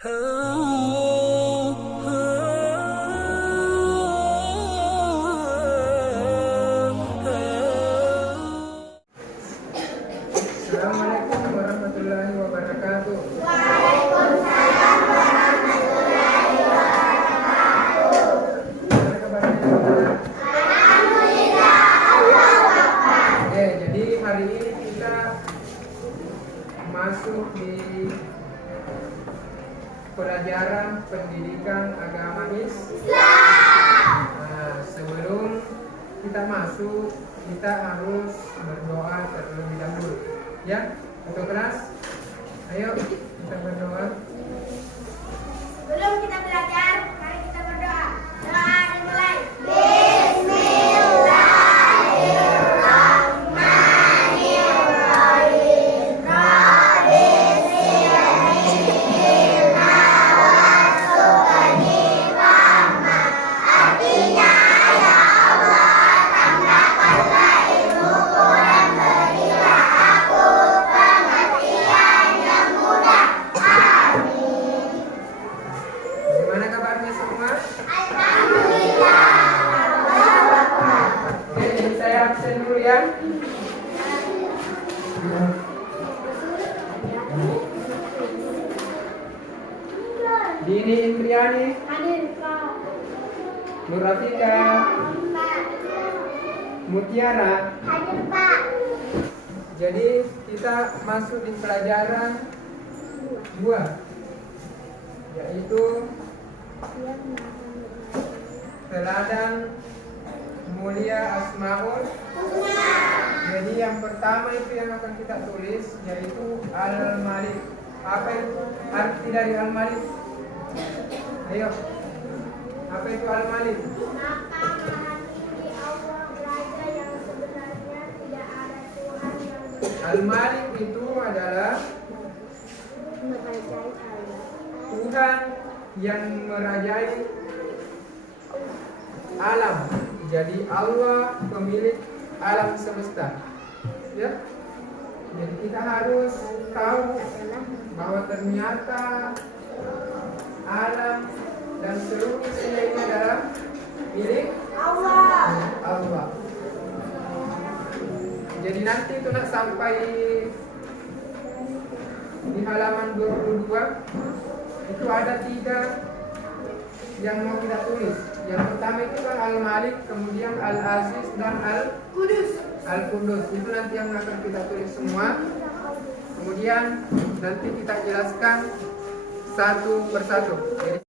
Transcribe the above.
Assalamualaikum warahmatullahi wabarakatuh. Waalaikumsalam warahmatullahi wabarakatuh. Gimana kabarnya? Alhamdulillah, Allahu Akbar. Oke, jadi hari ini kita masuk di pelajaran pendidikan agama Islam. Nah, sebelum kita masuk, kita harus berdoa terlebih dahulu. Ya, untuk kelas. Ayo kita berdoa. Sebelum kita belajar, mari kita berdoa. Doa dimulai. Bismillahirrahmanirrahim. Rabbi sirrihim warzuqni fahma. Artinya, ya Allah, tambahkanlah ilmuku dan berilah aku pengertian yang mudah. Amin. Bagaimana kabarnya semua? Alhamdulillah. Allahu Akbar. Oke, jadi saya absen dulu ya. Dini Indriani, Hadir, Pak. Nur Rafika, Pak. Mutiara. Hadir, Pak. Jadi kita masuk di pelajaran 2, yaitu teladan mulia Asmaul. Jadi yang pertama itu yang akan kita tulis yaitu Al-Malik. Apa itu arti dari Al-Malik? Ayo. Apa itu Al-Malik? Maka maha tinggi Allah, Raja yang sebenarnya tidak ada Tuhan yang Al-Malik itu adalah merajai Allah. Tuhan yang merajai alam. Jadi Allah pemilik alam semesta. Ya. Jadi kita harus tahu bahwa ternyata alam dan seluruh isinya ini adalah milik Allah. Jadi nanti itu nak sampai di halaman 22 itu ada 3 yang mau kita tulis. Yang pertama itu kan Al-Malik, kemudian Al-Aziz dan Al-Qudus. Itu nanti yang akan kita tulis semua. Kemudian nanti kita jelaskan satu persatu. Jadi